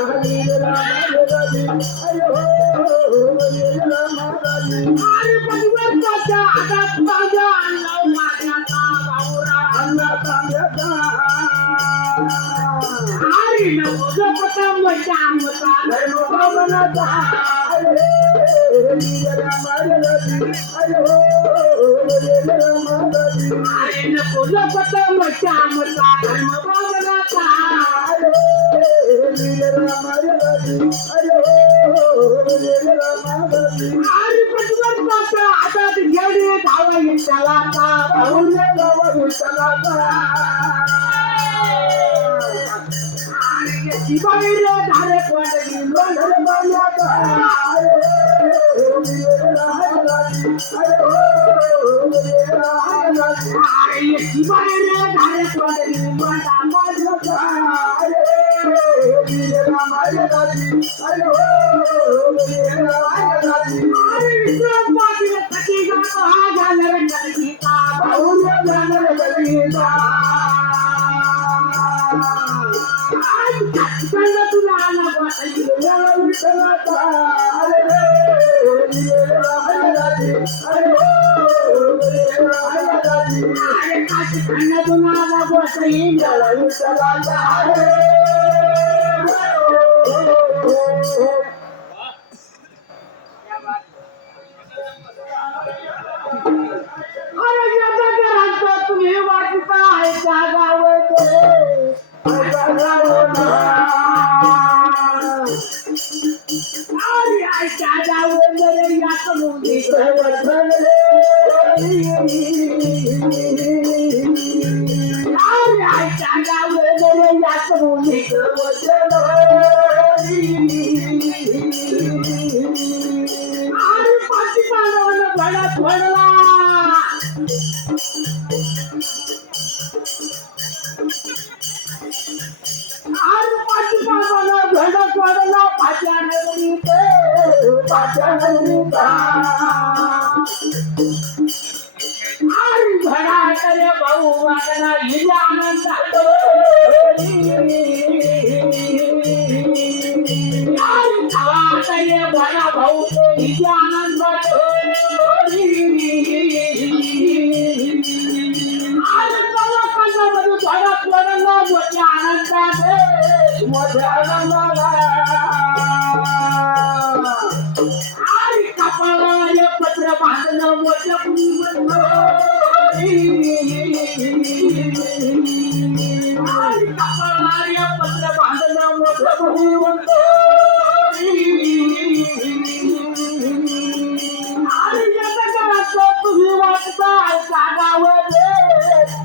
अरे परिवर्ताच्या हातात माझ्या आणलं माझ्याचा भाऊरा अरे नको जपता मजा मता धर्म भावनाचा अरे नको जपता मजा मता धर्म भावनाचा अरे परिवर्ताच्या हातात गेली धावा विठ्ठलाचा भाऊरा धावा विठ्ठलाचा शिवाईरे धारे पडली लोंढर मायाचा शिवाईरे धारे पडली लोंढा मायाचा तुला आला तुम्ही वाटता आहे का गावात अरे आयच्या गावात याच मुली अरे आयच्या गावात याच मुली अरे पाठी पाण्यावर घडात पडला अरे पाठी पाण्यावर घडात पडला अरे घडा करे भाऊ वागला हिला आनंद करे बडा भाऊ हिला आनंद घडात पडला मोठ्या आनंदात मोठ्या आनंदाला अरे कपाळाला पत्र बांधलं मोठ्या कपाळाला पत्र बांधलं मोठ्या